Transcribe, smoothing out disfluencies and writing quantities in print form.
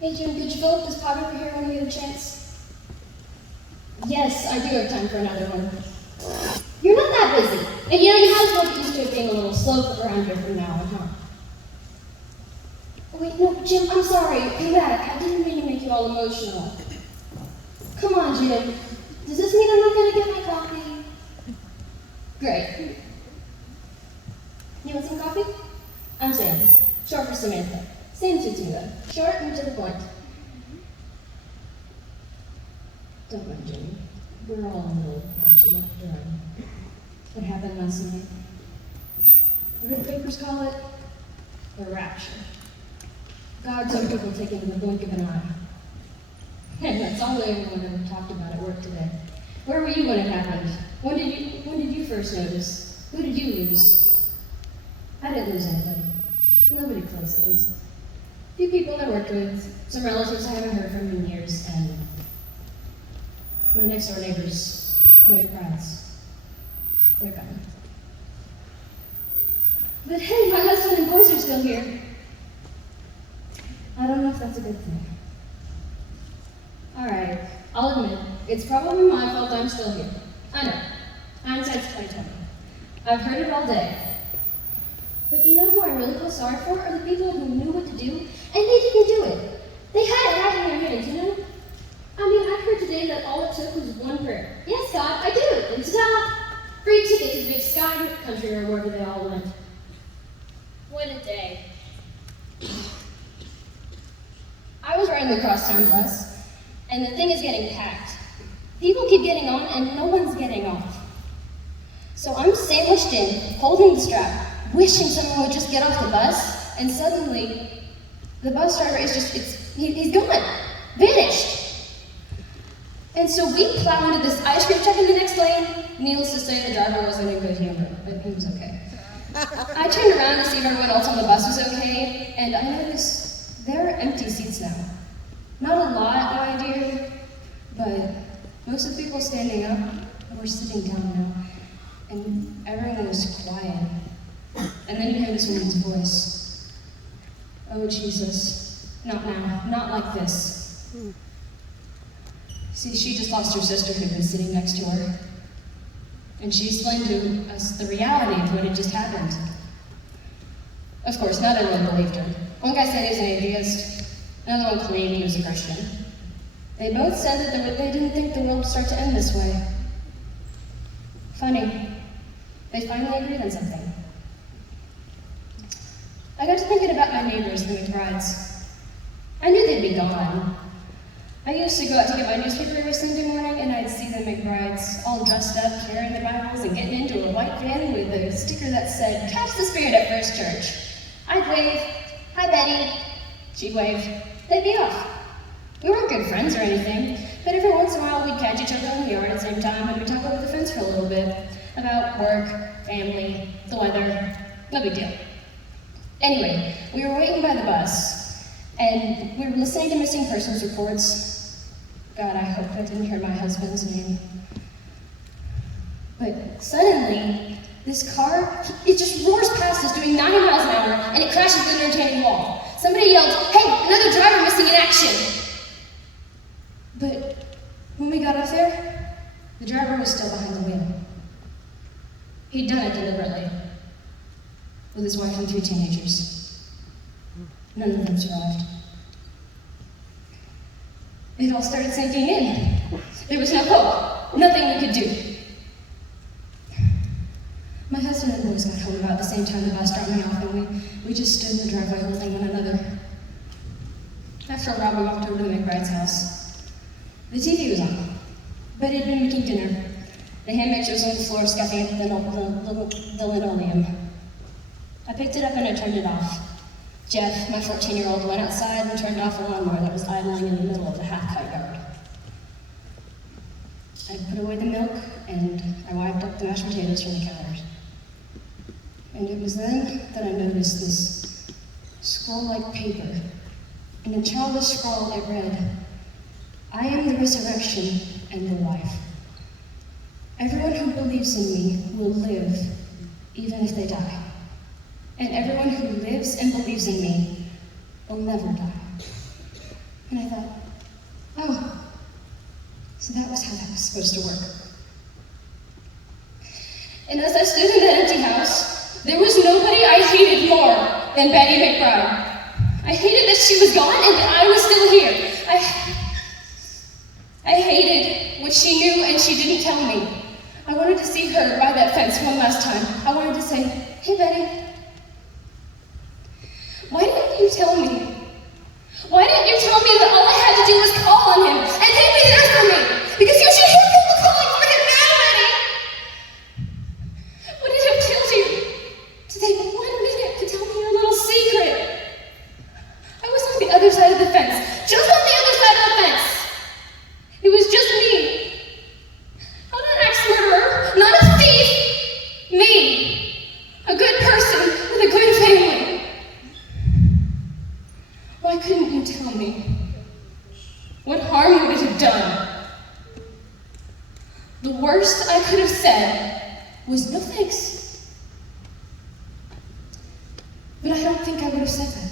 Hey Jim, could you fill up this pot over here when you get a chance? Yes, I do have time for another one. You're not that busy. And you know, you might as well get used to it being a little slow around here from now on, huh? Wait, no, Jim, I'm sorry. Come back. I didn't mean to make you all emotional. Come on, Jim. Does this mean I'm not going to get my coffee? Great. You want some coffee? I'm Sam. Short for Samantha. Sam suits me though. Short and to the point. Don't mind Jimmy. We're all a little touchy after what happened last night. What do the papers call it? The rapture. God took people taken in the blink of an eye. And that's all everyone ever talked about at work today. Where were you when it happened? When did you first notice? Who did you lose? I didn't lose anybody. Nobody close, at least. A few people I worked with, some relatives I haven't heard from in years, and my next door neighbors, the McBrides. They're gone. But hey, my husband and boys are still here. I don't know if that's a good thing. All right, I'll admit, it's probably my fault I'm still here. I know. Hindsight's 2020. I've heard it all day. But you know who I really feel sorry for are the people who knew what to do, and they didn't do it. They had it right in their hands, you know? I mean, I heard today that all it took was one prayer. Yes, God, I do. And ta-da! Free ticket to the big sky country or wherever they all went. What a day. I was riding the crosstown bus, and the thing is getting packed. People keep getting on, and no one's getting off. So I'm sandwiched in, holding the strap, wishing someone would just get off the bus, and suddenly, the bus driver is he's gone, vanished. And so we plow into this ice cream truck in the next lane. Needless to say, the driver wasn't in good humor, but he was okay. I turned around to see if everyone else on the bus was okay, and I noticed there are empty seats now. Not a lot, mind you, but most of the people standing up were sitting down now, and everyone was quiet. And then you hear this woman's voice. Oh, Jesus, not now, not like this. See, she just lost her sister who was sitting next to her. And she explained to us the reality of what had just happened. Of course, not everyone believed her. One guy said he was an atheist, another one claimed he was a Christian. They both said that they didn't think the world would start to end this way. Funny, they finally agreed on something. I got to thinking about my neighbors, the McBrides. I knew they'd be gone. I used to go out to get my newspaper every Sunday morning, and I'd see the McBrides all dressed up, carrying their Bibles, and getting into a white van with a sticker that said, "Catch the Spirit at First Church." I'd wave, "Hi, Betty." She'd wave. They'd be off. We weren't good friends or anything, but every once in a while we'd catch each other in the yard at the same time, and we'd talk over the fence for a little bit about work, family, the weather. No big deal. Anyway, we were waiting by the bus, and we were listening to missing persons reports. God, I hope I didn't hear my husband's name. But suddenly, this car, it just roars past us doing 90 miles an hour, and it crashes into an retaining wall. Somebody yelled, "Hey, another driver missing in action!" But when we got up there, the driver was still behind the wheel. He'd done it deliberately, with his wife and 3 teenagers. None of them survived. It all started sinking in. There was no hope, nothing we could do. My husband and boys got home about the same time the bus dropped me off, and we just stood in the driveway holding one another. After a while, we walked over to the McBride's house. The TV was on, but it had been making dinner. The hand mixer was on the floor, scuffing at the linoleum. I picked it up and I turned it off. Jeff, my 14-year-old, went outside and turned off a lawnmower that was idling in the middle of the half-cut yard. I put away the milk and I wiped up the mashed potatoes from the counters. And it was then that I noticed this scroll-like paper. In a childish scroll, it read, "I am the resurrection and the life. Everyone who believes in me will live, even if they die. And everyone who lives and believes in me will never die." And I thought, oh, so that was how that was supposed to work. And as I stood in that empty house, there was nobody I hated more than Betty McBride. I hated that she was gone and that I was still here. I hated what she knew and she didn't tell me. I wanted to see her by that fence one last time. I wanted to say, hey Betty, why didn't you tell me? Why didn't you tell me that all I had to do was call on him and he'd be there for me? Because you should hear people calling for him now, Betty! Would it have killed you to take 1 minute to tell me your little secret? I was on the other side of the fence, just on the other side of the fence. It was just me. Not an ex-murderer, not a thief. Me. A good person with a good family. Why couldn't you tell me? What harm would it have done? The worst I could have said was no thanks. But I don't think I would have said that.